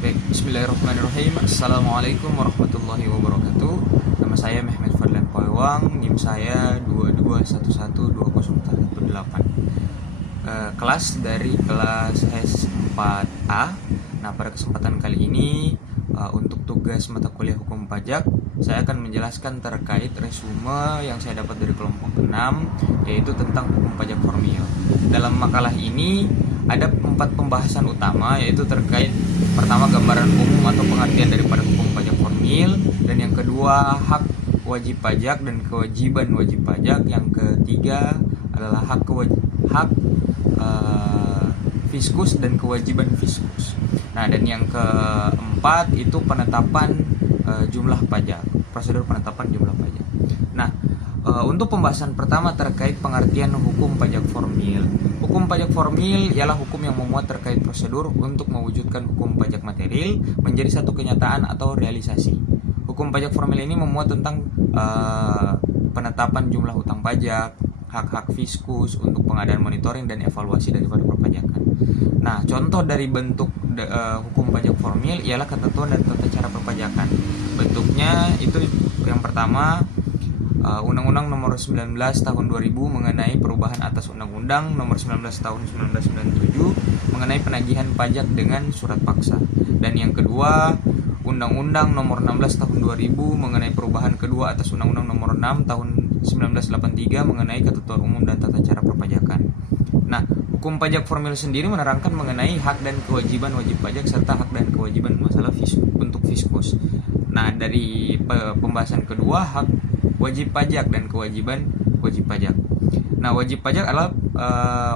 Baik, bismillahirrahmanirrahim. Assalamualaikum warahmatullahi wabarakatuh. Nama saya Mehmet Fadlan Poewang, NIM saya 221120118. Kelas dari kelas S4A. Nah, pada kesempatan kali ini untuk tugas mata kuliah hukum pajak, saya akan menjelaskan terkait resume yang saya dapat dari kelompok 6, yaitu tentang hukum pajak formil. Dalam makalah ini ada 4 pembahasan utama, yaitu terkait pertama gambaran umum atau pengertian daripada hukum pajak formil, dan yang kedua hak wajib pajak dan kewajiban wajib pajak, yang ketiga adalah hak fiskus dan kewajiban fiskus. Nah, dan yang keempat itu penetapan jumlah pajak, prosedur penetapan jumlah pajak. Nah, untuk pembahasan pertama terkait pengertian hukum pajak formil. Hukum pajak formil ialah hukum yang memuat terkait prosedur untuk mewujudkan hukum pajak material menjadi satu kenyataan atau realisasi. Hukum pajak formil ini memuat tentang penetapan jumlah utang pajak, hak-hak fiskus untuk pengadaan monitoring dan evaluasi daripada perpajakan. Nah, contoh dari bentuk hukum pajak formil ialah ketentuan dan tata cara perpajakan. Bentuknya itu yang pertama, Undang-Undang Nomor 19 Tahun 2000 mengenai perubahan atas Undang-Undang Nomor 19 Tahun 1997 mengenai penagihan pajak dengan surat paksa. Dan yang kedua, Undang-Undang Nomor 16 Tahun 2000 mengenai perubahan kedua atas Undang-Undang Nomor 6 Tahun 1983 mengenai ketentuan umum dan tata cara perpajakan. Nah, hukum pajak formil sendiri menerangkan mengenai hak dan kewajiban wajib pajak serta hak dan kewajiban masalah untuk fiskus. Nah, dari pembahasan kedua, hak wajib pajak dan kewajiban wajib pajak. Nah, wajib pajak adalah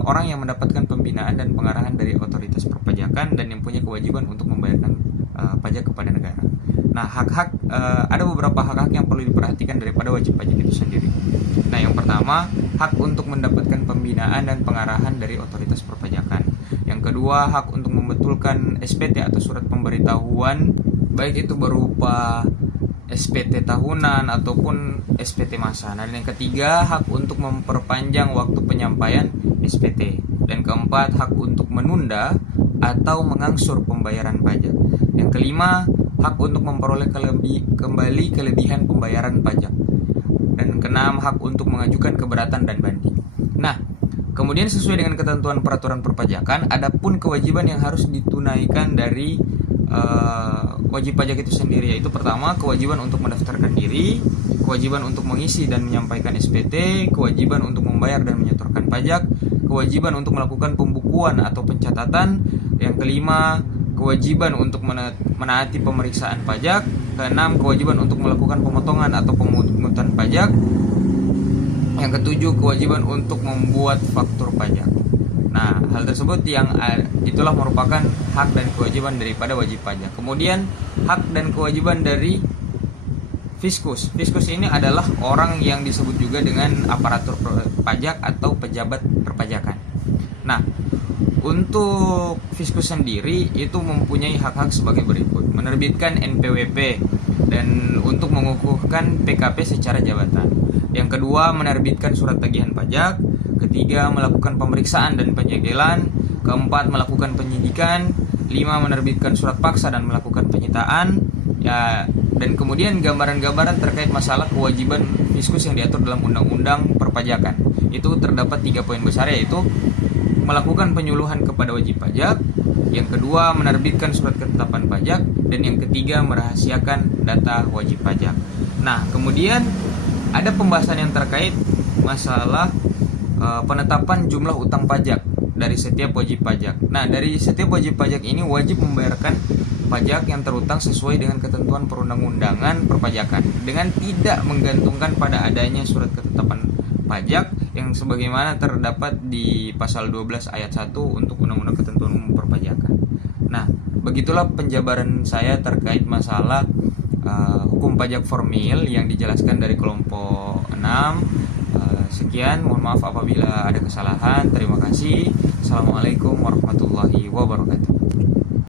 orang yang mendapatkan pembinaan dan pengarahan dari otoritas perpajakan dan yang punya kewajiban untuk membayarkan pajak kepada negara. Nah, ada beberapa hak-hak yang perlu diperhatikan daripada wajib pajak itu sendiri. Nah, yang pertama, hak untuk mendapatkan pembinaan dan pengarahan dari otoritas perpajakan. Yang kedua, hak untuk membetulkan SPT atau surat pemberitahuan, baik itu berupa SPT tahunan ataupun SPT masa. Dan yang ketiga, hak untuk memperpanjang waktu penyampaian SPT. Dan keempat, hak untuk menunda atau mengangsur pembayaran pajak. Yang kelima, hak untuk memperoleh kembali kelebihan pembayaran pajak. Dan keenam, hak untuk mengajukan keberatan dan banding. Nah, kemudian sesuai dengan ketentuan peraturan perpajakan, adapun kewajiban yang harus ditunaikan dari wajib pajak itu sendiri, yaitu pertama, kewajiban untuk mendaftarkan diri, kewajiban untuk mengisi dan menyampaikan SPT, kewajiban untuk membayar dan menyetorkan pajak, kewajiban untuk melakukan pembukuan atau pencatatan, yang kelima, kewajiban untuk menaati pemeriksaan pajak, keenam, kewajiban untuk melakukan pemotongan atau pemungutan pajak, yang ketujuh, kewajiban untuk membuat faktur pajak. Nah, hal tersebut itulah merupakan hak dan kewajiban daripada wajib pajak. Kemudian, hak dan kewajiban dari fiskus. Fiskus ini adalah orang yang disebut juga dengan aparatur pajak atau pejabat perpajakan. Nah, untuk fiskus sendiri itu mempunyai hak-hak sebagai berikut: menerbitkan NPWP dan untuk mengukuhkan PKP secara jabatan. Yang kedua, menerbitkan surat tagihan pajak. Ketiga, melakukan pemeriksaan dan penyegelan. Keempat, melakukan penyidikan. Lima, menerbitkan surat paksa dan melakukan penyitaan. Ya, dan kemudian gambaran-gambaran terkait masalah kewajiban fiskus yang diatur dalam Undang-Undang Perpajakan. Itu terdapat 3 poin besar, yaitu melakukan penyuluhan kepada wajib pajak. Yang kedua, menerbitkan surat ketetapan pajak. Dan yang ketiga, merahasiakan data wajib pajak. Nah, kemudian ada pembahasan yang terkait masalah penetapan jumlah utang pajak dari setiap wajib pajak. Nah, dari setiap wajib pajak ini wajib membayarkan pajak yang terutang sesuai dengan ketentuan perundang-undangan perpajakan dengan tidak menggantungkan pada adanya surat ketetapan pajak yang sebagaimana terdapat di pasal 12 ayat 1 untuk Undang-Undang Ketentuan Umum Perpajakan. Nah, begitulah penjabaran saya terkait masalah hukum pajak formil yang dijelaskan dari kelompok 6. Sekian, mohon maaf apabila ada kesalahan. Terima kasih. Assalamualaikum warahmatullahi wabarakatuh.